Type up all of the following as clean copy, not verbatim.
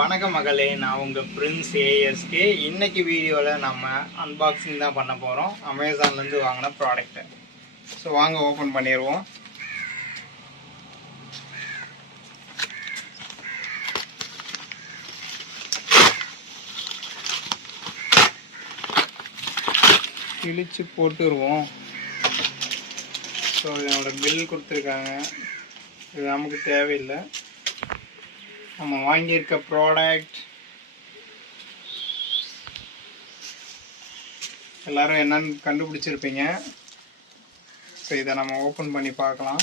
வணக்கம் மகளே, நான் உங்கள் பிரின்ஸ் ஏஎஸ்கே. இன்னைக்கு வீடியோவில் நம்ம அன்பாக்சிங் தான் பண்ண போகிறோம் அமேசான்லேருந்து வாங்கின ப்ராடக்ட்டை. ஸோ வாங்க ஓப்பன் பண்ணிடுவோம். கிழிச்சு போட்டுருவோம். ஸோ இதனோட பில் கொடுத்துருக்காங்க, இது நமக்கு தேவையில்லை. நம்ம வாங்கியிருக்க ப்ராடக்ட் எல்லோரும் என்னன்னு கண்டுபிடிச்சிருப்பீங்க. ஸோ இதை நம்ம ஓப்பன் பண்ணி பார்க்கலாம்.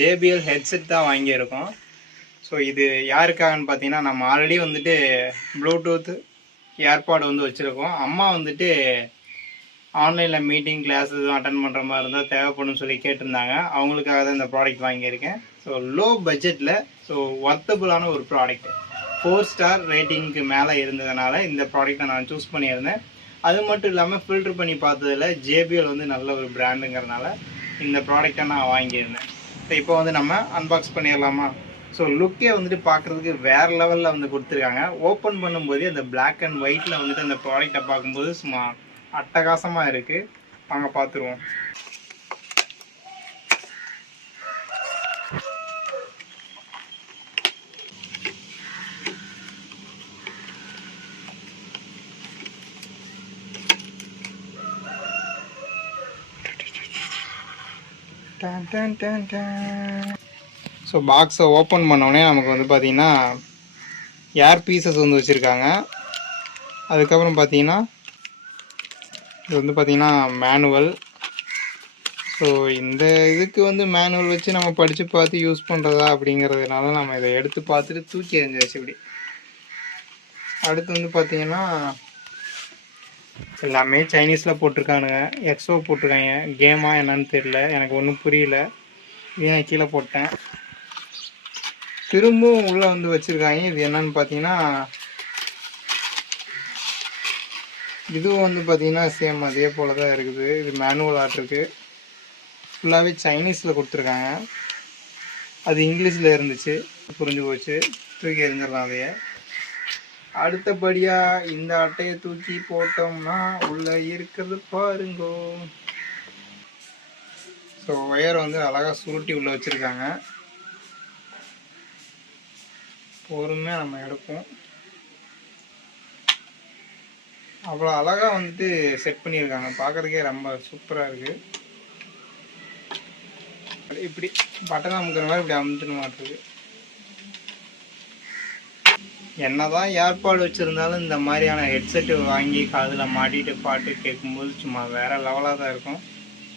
JBL ஹெட்செட் தான் வாங்கியிருக்கோம். ஸோ இது யாருக்காகன்னு பார்த்தீங்கன்னா, நம்ம ஆல்ரெடி வந்துட்டு ப்ளூடூத் ஏர்பாட் வந்து வச்சுருக்கோம். அம்மா வந்துட்டு ஆன்லைனில் மீட்டிங் கிளாஸ் எதுவும் அட்டன் பண்ணுற மாதிரி இருந்தால் தேவைப்படும்னு சொல்லி கேட்டிருந்தாங்க. அவங்களுக்காக தான் இந்த ப்ராடக்ட் வாங்கியிருக்கேன். ஸோ லோ பட்ஜெட்டில் ஸோ ஒர்த்தபுளான ஒரு ப்ராடக்ட், 4 ஸ்டார் ரேட்டிங்க்கு மேலே இருந்ததுனால இந்த ப்ராடக்டை நான் சூஸ் பண்ணியிருந்தேன். அது மட்டும் இல்லாமல் ஃபில்ட்ரு பண்ணி பார்த்ததில் JBL வந்து நல்ல ஒரு பிராண்டுங்கிறதுனால இந்த ப்ராடக்டை நான் வாங்கியிருந்தேன். ஸோ இப்போ வந்து நம்ம அன்பாக்ஸ் பண்ணிடலாமா? ஸோ லுக்கே வந்துட்டு பார்க்குறதுக்கு வேறு லெவலில் வந்து கொடுத்துருக்காங்க. ஓப்பன் பண்ணும்போது அந்த பிளாக் அண்ட் ஒயிட்டில் வந்துட்டு அந்த ப்ராடக்டை பார்க்கும்போது சும்மா அட்டகாசமாக இருக்குது. வாங்க பார்த்துருவோம். ஸோ பாக்ஸை ஓப்பன் பண்ணோடனே நமக்கு வந்து பார்த்திங்கன்னா ஏர் பீசஸ் வந்து வச்சுருக்காங்க. அதுக்கப்புறம் பார்த்திங்கன்னா இது வந்து பார்த்திங்கன்னா மேனுவல். ஸோ இந்த இதுக்கு வந்து மேனுவல் வச்சு நம்ம படித்து பார்த்து யூஸ் பண்ணுறதா அப்படிங்கிறதுனால நம்ம இதை எடுத்து பார்த்துட்டு தூக்கி எறிஞ்சாச்சு இப்படி. அடுத்து வந்து பார்த்திங்கன்னா எல்லாமே சைனீஸில் போட்டிருக்கானுங்க, எக்ஸோ போட்டிருக்காங்க. கேமா என்னன்னு தெரியல, எனக்கு ஒன்றும் புரியல. இதை கீழே போட்டேன். திரும்பவும் உள்ளே வந்து வச்சுருக்காங்க. இது என்னன்னு பார்த்தீங்கன்னா, இதுவும் வந்து பார்த்தீங்கன்னா சேம் அதே போல் தான் இருக்குது. இது மேனுவல் ஆர்ட்ருக்கு, ஃபுல்லாகவே சைனீஸில் கொடுத்துருக்காங்க. அது இங்கிலீஷில் இருந்துச்சு, புரிஞ்சு போச்சு, தூக்கி எறிஞ்சிடலாம் அதையே. அடுத்தபடியாக இந்த அட்டையை தூக்கி போட்டோம்னா உள்ளே இருக்கிறது பாருங்கோ. ஸோ ஒயர் வந்து அழகாக சுருட்டி உள்ளே வச்சுருக்காங்க. பொறுமையாக நம்ம எடுப்போம். அவ்வளோ அழகாக வந்துட்டு செட் பண்ணியிருக்காங்க, பார்க்குறதுக்கே ரொம்ப சூப்பராக இருக்குது. இப்படி பட்டன் அமுக்கிற மாதிரி இப்படி அமுத்துன மாட்டிருக்கு. என்னதான் ஏர்பாடு வச்சுருந்தாலும் இந்த மாதிரியான ஹெட்செட்டு வாங்கி காதில் மாட்டிட்டு பாட்டு கேட்கும்போது சும்மா வேறு லெவலாக தான் இருக்கும்.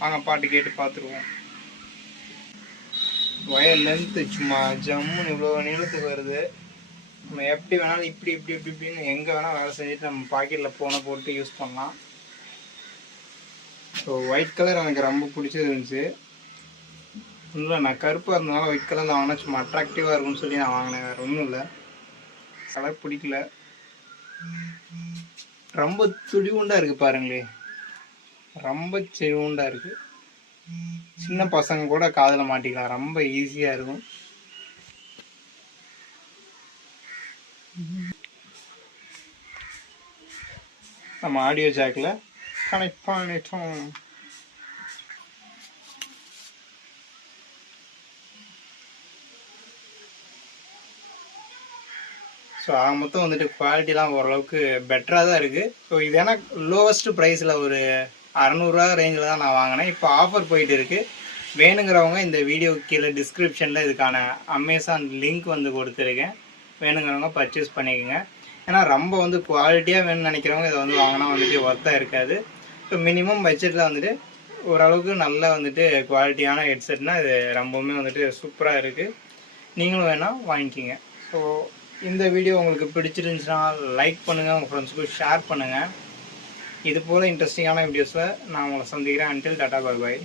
வாங்க பாட்டு கேட்டு பார்த்துருவோம். ஒயர் லென்த்து சும்மா ஜம்முன்னு இவ்வளோ நீளத்துக்கு வருது. நம்ம எப்படி வேணாலும் இப்படி இப்படி இப்படி இப்படின்னு எங்கே வேணால் வேலை செஞ்சுட்டு நம்ம பாக்கெட்டில் ஃபோனை போட்டு யூஸ் பண்ணலாம். ஸோ ஒயிட் கலர் எனக்கு ரொம்ப பிடிச்சிருந்துச்சு. இல்லை, நான் கருப்பாக இருந்தனால ஒயிட் கலரில் வாங்கினா சும்மா அட்ராக்டிவாக இருக்கும்னு சொல்லி நான் வாங்கினேன், வேறு ஒன்றும் இல்லை. கலர் பிடிக்கல. ரொம்ப துடிவுண்டாக இருக்குது பாருங்களே, ரொம்ப செடிவுண்டாக இருக்குது. சின்ன பசங்க கூட காதில் மாட்டிக்கலாம், ரொம்ப ஈஸியாக இருக்கும். நம்ம ஆடியோ ஜாக்கில் கனெக்ட் பண்ணிட்டோம். ஸோ ஆக மொத்தம் வந்துட்டு குவாலிட்டிலாம் ஓரளவுக்கு பெட்டராக தான் இருக்குது. ஸோ இது ஏன்னா லோவஸ்ட்டு ப்ரைஸில் ஒரு 600 ரேஞ்சில் தான் நான் வாங்கினேன். இப்போ ஆஃபர் போயிட்டு இருக்குது. வேணுங்கிறவங்க இந்த வீடியோ கீழே டிஸ்கிரிப்ஷனில் இதுக்கான அமேசான் லிங்க் வந்து கொடுத்துருக்கேன். வேணுங்கிறவங்க பர்ச்சேஸ் பண்ணிக்கோங்க. ஏன்னா ரொம்ப வந்து குவாலிட்டியாக வேணும்னு நினைக்கிறவங்க இதை வந்து வாங்கினா வந்துட்டு ஒர்த்தாக இருக்காது. ஸோ மினிமம் பட்ஜெட்டில் வந்துட்டு ஓரளவுக்கு நல்ல வந்துட்டு குவாலிட்டியான ஹெட்செட்னால் இது ரொம்பவுமே வந்துட்டு சூப்பராக இருக்குது. நீங்களும் வேணால் வாங்கிக்கிங்க. ஸோ இந்த வீடியோ உங்களுக்கு பிடிச்சிருந்துச்சுன்னா லைக் பண்ணுங்கள், உங்கள் ஃப்ரெண்ட்ஸுக்கு ஷேர் பண்ணுங்கள். இது போல் இன்ட்ரெஸ்டிங்கான வீடியோஸில் நான் உங்களை சந்திக்கிறேன். Until tata bye bye.